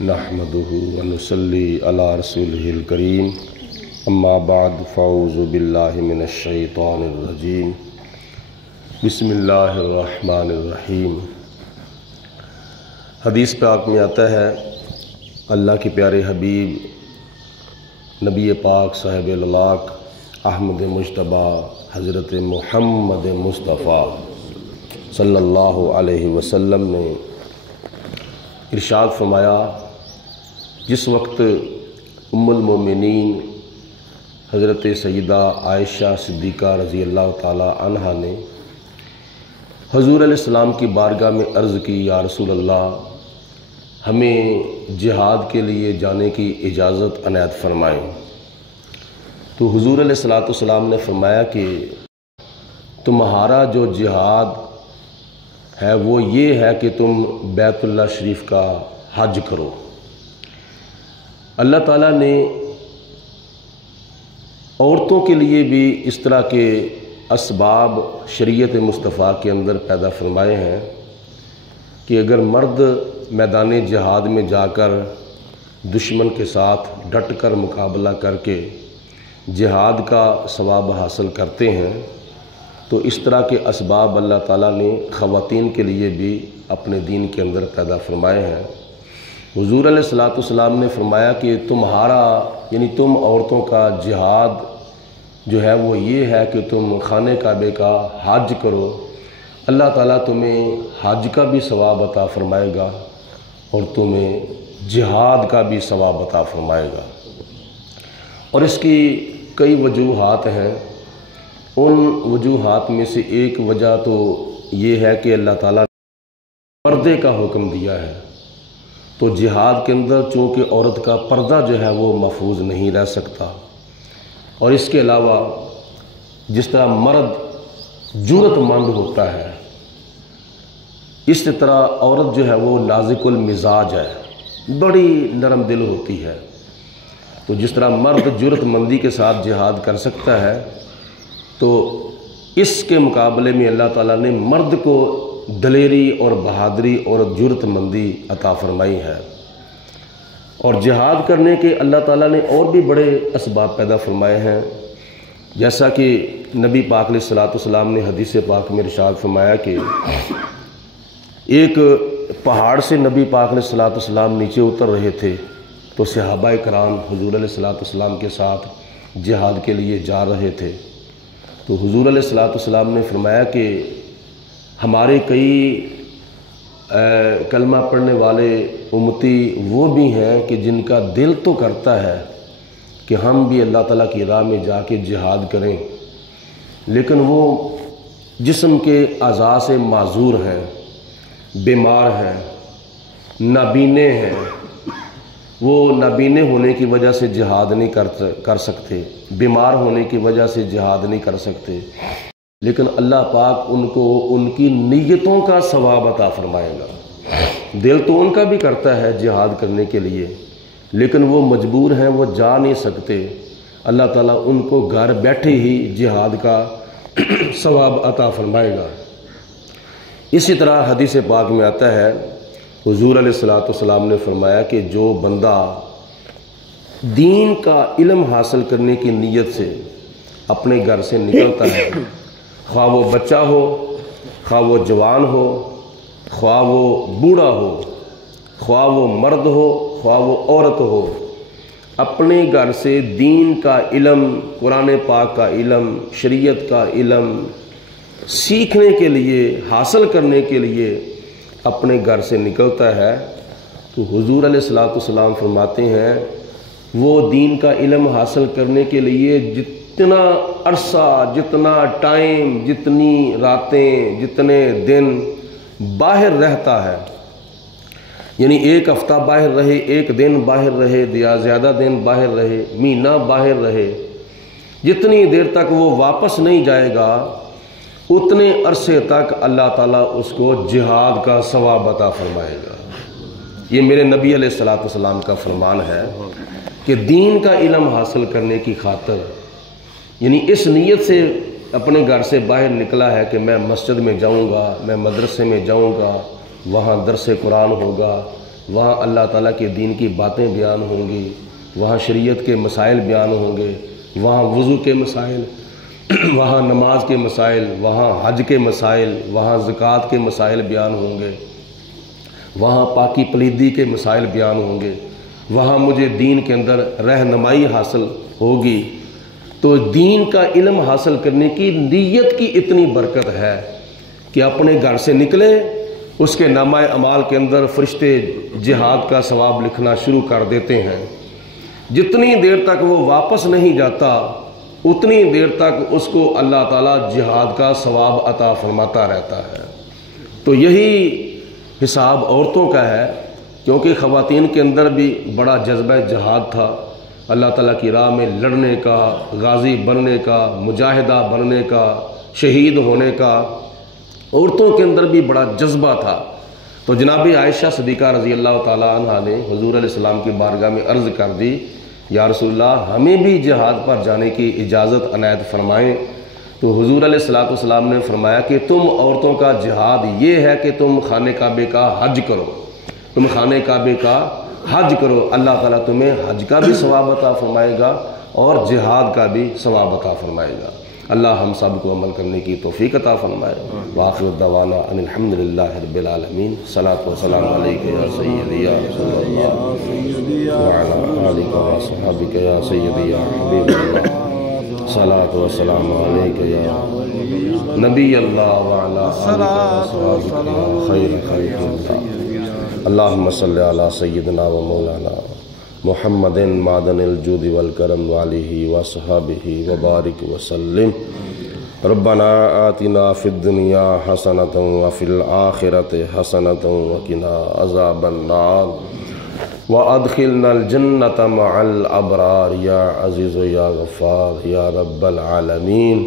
नहमदुहु व नुसल्ली अला रसूलिहिल करीम अम्मा बाद फ़अऊज़ु बिल्लाहि मिनश शैतानिर रजीम बिस्मिल्लाहिर रहमानिर रहीम। हदीस पाक में आता है, अल्लाह के प्यारे हबीब नबी पाक साहिब लाक अहमद मुज्तबा हज़रत मुहम्मद मुस्तफ़ा सल्लल्लाहु अलैहि वसल्लम ने इरशाद फरमाया, जिस वक्त उम्मुल मोमिनीन हज़रत सैयदा आयशा सिद्दीक़ा रज़ी अल्लाह ताला अन्हा ने हुज़ूर अलैहिस्सलाम की बारगाह में अर्ज़ की, या रसूल अल्लाह, हमें जिहाद के लिए जाने की इजाज़त अनायत फरमाएं। तो हुज़ूर अलैहिस्सलाम ने फरमाया कि तुम्हारा जो जिहाद है वो ये है कि तुम बैतुल्लाह शरीफ का हज करो। अल्लाह ताला ने औरतों के लिए भी इस तरह के असबाब शरीयत मुस्तफ़ा के अंदर पैदा फरमाए हैं कि अगर मर्द मैदान जिहाद में जाकर दुश्मन के साथ डट कर मुकाबला करके जिहाद का सवाब हासिल करते हैं, तो इस तरह के असबाब अल्लाह ताला ने ख़वातीन के लिए भी अपने दीन के अंदर पैदा फरमाए हैं। हुज़ूर अलैहिस्सलाम ने फरमाया कि तुम्हारा यानी तुम औरतों का जिहाद जो है वो ये है कि तुम खाने काबे का हज करो। अल्लाह ताला तुम्हें हज का भी सवाब अता फरमाएगा और तुम्हें जिहाद का भी सवाब अता फरमाएगा। और इसकी कई वजूहात हैं। उन वजूहात में से एक वजह तो ये है कि अल्लाह ताला ने पर्दे का हुक्म दिया है, तो जिहाद के अंदर चूँकि औरत का पर्दा जो है वो महफूज नहीं रह सकता। और इसके अलावा जिस तरह मर्द जुर्रतमंद होता है, इस तरह औरत जो है वो नाज़िकुल मिजाज है, बड़ी नरम दिल होती है। तो जिस तरह मर्द जुर्रतमंदी के साथ जिहाद कर सकता है, तो इसके मुकाबले में अल्लाह ताला ने मर्द को दलेरी और बहादुरी और जुर्रतमंदी अता फरमाई है। और जिहाद करने के अल्लाह ताला ने और भी बड़े असबाब पैदा फरमाए हैं, जैसा कि नबी पाक अलैहिस्सलाम ने हदीस पाक में इरशाद फरमाया कि एक पहाड़ से नबी पाक अलैहिस्सलाम नीचे उतर रहे थे, तो सहाबाए कराम हुज़ूर अलैहिस्सलाम के साथ जिहाद के लिए जा रहे थे। तो हुज़ूर अलैहिस्सलाम ने फरमाया कि हमारे कई कलमा पढ़ने वाले उम्मती वो भी हैं कि जिनका दिल तो करता है कि हम भी अल्लाह ताला की राह में जाके जिहाद करें, लेकिन वो जिस्म के अज़ा से माजूर हैं, बीमार हैं, नाबीने हैं। वो नाबीने होने की वजह से जिहाद नहीं कर सकते, बीमार होने की वजह से जिहाद नहीं कर सकते, लेकिन अल्लाह पाक उनको उनकी नीयतों का सवाब अता फरमाएगा। दिल तो उनका भी करता है जिहाद करने के लिए, लेकिन वो मजबूर हैं, वो जा नहीं सकते। अल्लाह ताला उनको घर बैठे ही जिहाद का सवाब अता फरमाएगा। इसी तरह हदीस पाक में आता है, हुज़ूर अलैहिस्सलाम ने फरमाया कि जो बंदा दीन का इल्म हासिल करने की नीयत से अपने घर से निकलता है, ख्वाह वो बच्चा हो, ख्वाह वो जवान हो, ख्वाह वो बूढ़ा हो, ख्वाह वो मर्द हो, ख्वाह वो औरत हो, अपने घर से दीन का इल्म, कुरान पाक का इल्म, शरीयत का इल्म सीखने के लिए, हासिल करने के लिए अपने घर से निकलता है, तो हुज़ूर अलैहिस्सलाम फरमाते हैं वो दीन का इल्म हासिल करने के लिए जितना अरसा, जितना टाइम, जितनी रातें, जितने दिन बाहर रहता है, यानी एक हफ्ता बाहर रहे, एक दिन बाहर रहे, या ज़्यादा दिन बाहर रहे, महीना बाहर रहे, जितनी देर तक वो वापस नहीं जाएगा, उतने अरसे तक अल्लाह ताला उसको जिहाद का सवाब अता फरमाएगा। ये मेरे नबी अलैहिस्सलाम का फरमान है कि दीन का इल्म हासिल करने की खातिर, यानी इस नीयत से अपने घर से बाहर निकला है कि मैं मस्जिद में जाऊंगा, मैं मदरसे में जाऊंगा, वहाँ दरस कुरान होगा, وہاں اللہ تعالیٰ کے دین کی باتیں بیان ہوں گی، وہاں شریعت کے مسائل بیان ہوں گے، وہاں وضو کے مسائل، وہاں نماز کے مسائل، وہاں حج کے مسائل، وہاں زکوٰۃ کے مسائل بیان ہوں گے، وہاں پاکی پلیدی کے مسائل بیان ہوں گے، وہاں مجھے دین کے اندر رہنمائی حاصل ہوگی۔ تو دین کا علم حاصل کرنے کی نیت کی اتنی برکت ہے کہ اپنے گھر سے نکلے، اس کے نامہ اعمال کے اندر فرشتے جہاد کا ثواب لکھنا شروع کر دیتے ہیں۔ جتنی دیر تک وہ واپس نہیں جاتا اتنی دیر تک اس کو اللہ تعالیٰ جہاد کا ثواب عطا فرماتا رہتا ہے۔ تو یہی حساب عورتوں کا ہے، کیونکہ خواتین کے اندر بھی بڑا جذبہ جہاد تھا، اللہ تعالیٰ کی راہ میں لڑنے کا، غازی بننے کا، مجاہدہ بننے کا، شہید ہونے کا، عورتوں کے اندر بھی بڑا جذبہ تھا۔ تو جناب عائشہ صدیقہ رضی اللہ تعالیٰ عنہ نے حضور علیہ السلام کی بارگاہ میں عرض کر دی، یا رسول اللہ ہمیں بھی جہاد پر جانے کی اجازت عنایت فرمائیں۔ تو حضور علیہ السلام نے فرمایا کہ تم عورتوں کا جہاد یہ ہے کہ تم خانہ کعبے کا حج کرو، تم خانہ کعبے کا حج کرو، اللہ تعالیٰ تمہیں حج کا بھی ثواب عطا فرمائے گا اور جہاد کا بھی ثواب عطا فرمائے گا۔ اللہ ہم سب کو عمل کرنے کی توفیق عطا فرمائے۔ وآخر دعوانا ان الحمد للہ رب العالمین۔ صلاۃ و سلام علیک یا سیدی یا رسول اللہ وعلی آلک و صحابک یا سیدی یا حبیب اللہ۔ صلاۃ و سلام علیک یا نبی اللہ وعلی آلک و صحابک یا خیر خلق اللہ۔ اللہم صلی علی سیدنا و مولانا محمد معدن الجود والکرم وعلیہ وصحابہ وبارک وسلم۔ ربنا آتنا فی الدنیا حسنۃ وفی الآخرۃ حسنۃ وقنا عذاب النار وادخلنا الجنۃ مع الابرار یا عزیز یا غفار یا رب العالمین۔